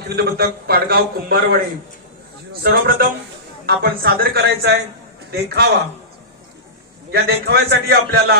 बालकृत पथक पाडगाव कुंभारवाडी. सर्वप्रथम आपण सादर करायचा आहे देखावा. या देखाव्यासाठी आपल्याला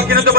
विकास पालखी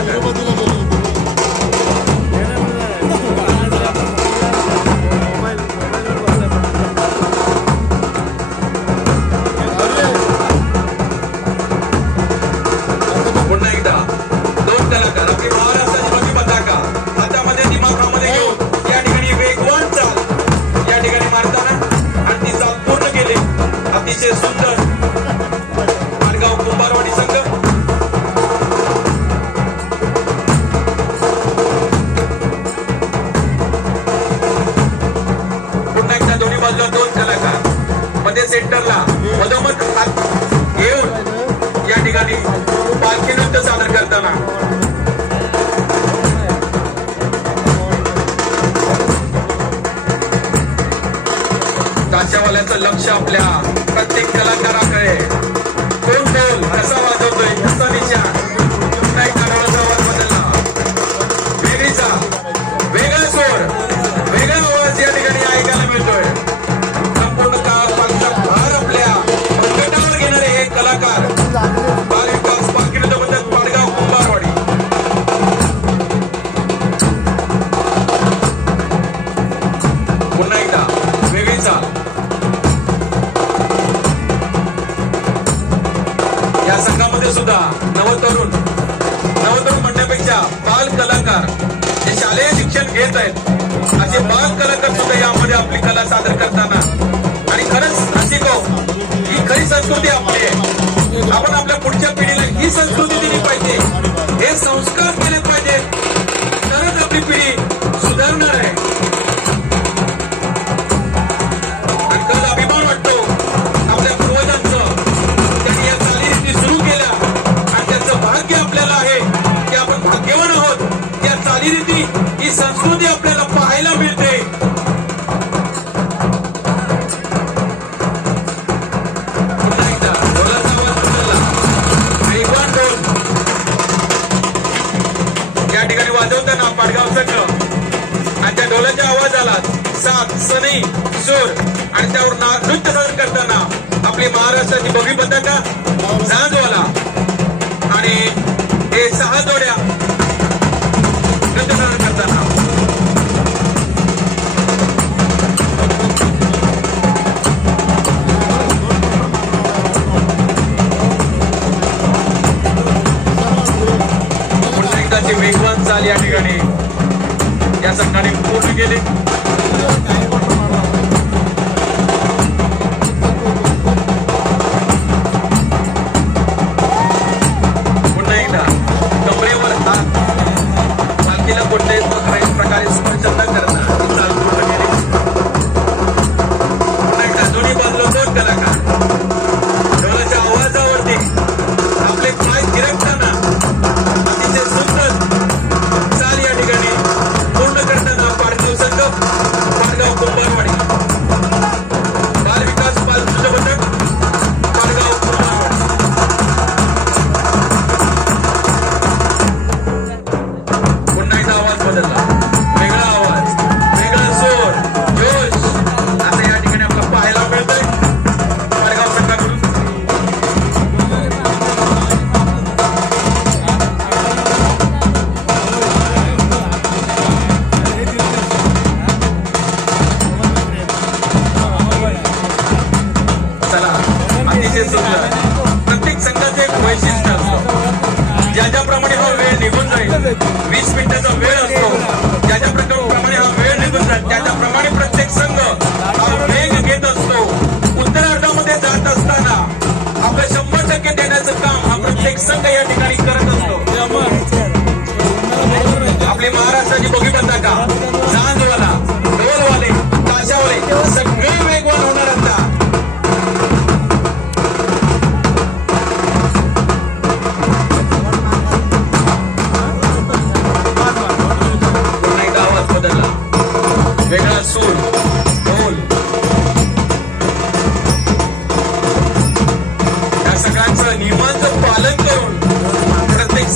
आपले वेगवान चाल या ठिकाणी. या संघाने पूर्ण केले.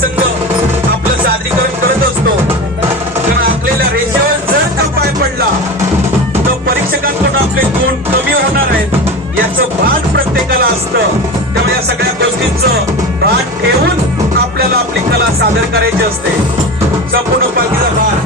प्रसंग आपलं सादरीकरण करत असतो. कारण आपल्याला रेषेवर जर का पाय पडला तर परीक्षकांकडून आपले गुण कमी होणार आहेत. याच भान प्रत्येकाला असतं. त्यामुळे या सगळ्या गोष्टींच भान ठेवून आपल्याला आपली कला सादर करायची असते. संपूर्ण पाठीचा भार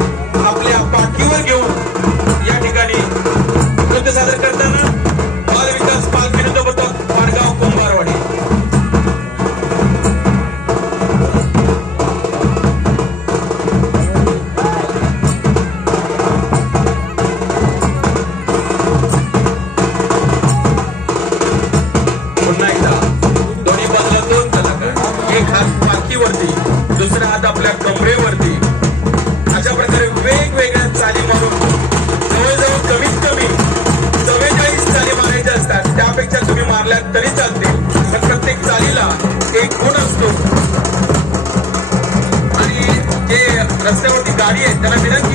Está la.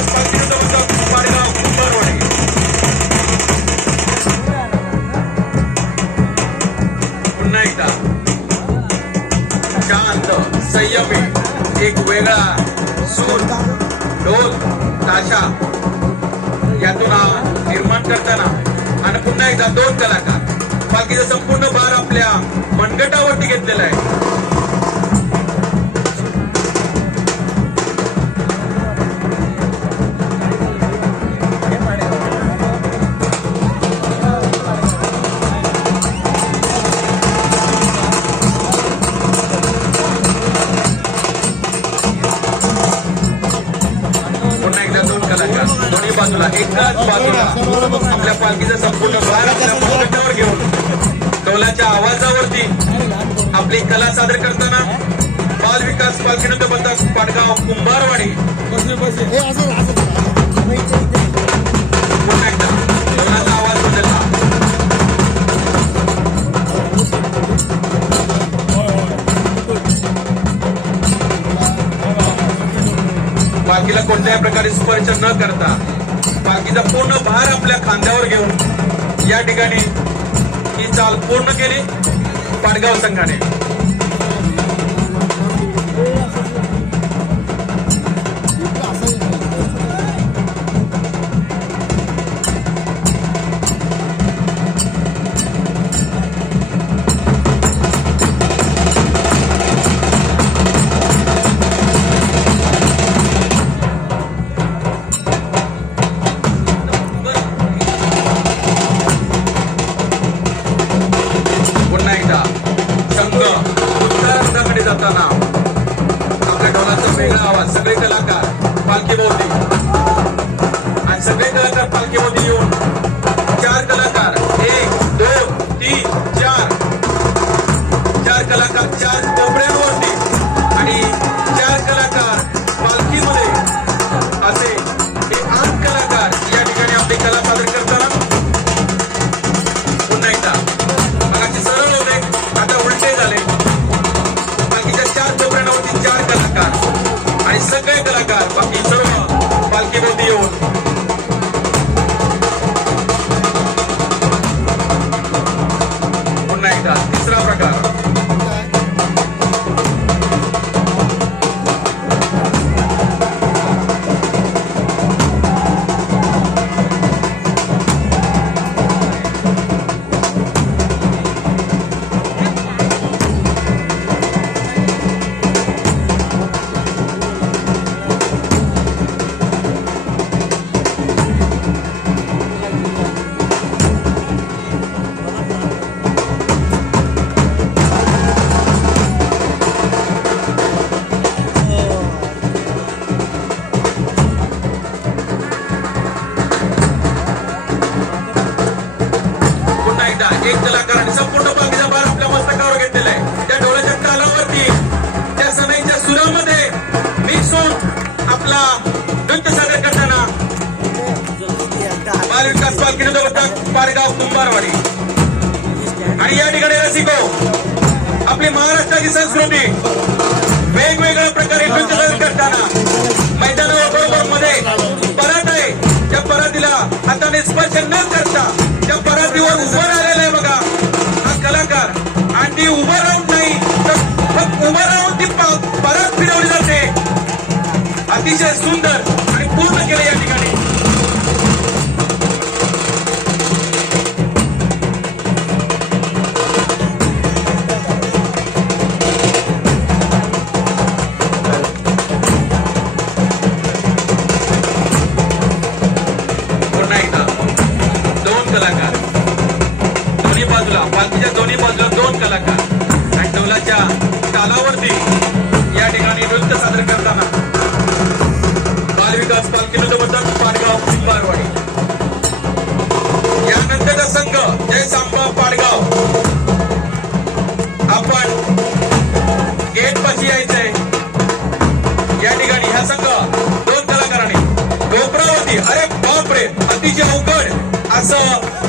Thank you. सादर करताना बाल विकास पालखीनंद बंधक पाडगाव कुंभारवाडी. पुन्हा आवाज पालखीला कोणत्याही प्रकारे स्पर्श न करता पालखीचा पूर्ण भार आपल्या खांद्यावर घेऊन या ठिकाणी ही चाल पूर्ण केली पाडगाव संघाने. Thank you. That's all.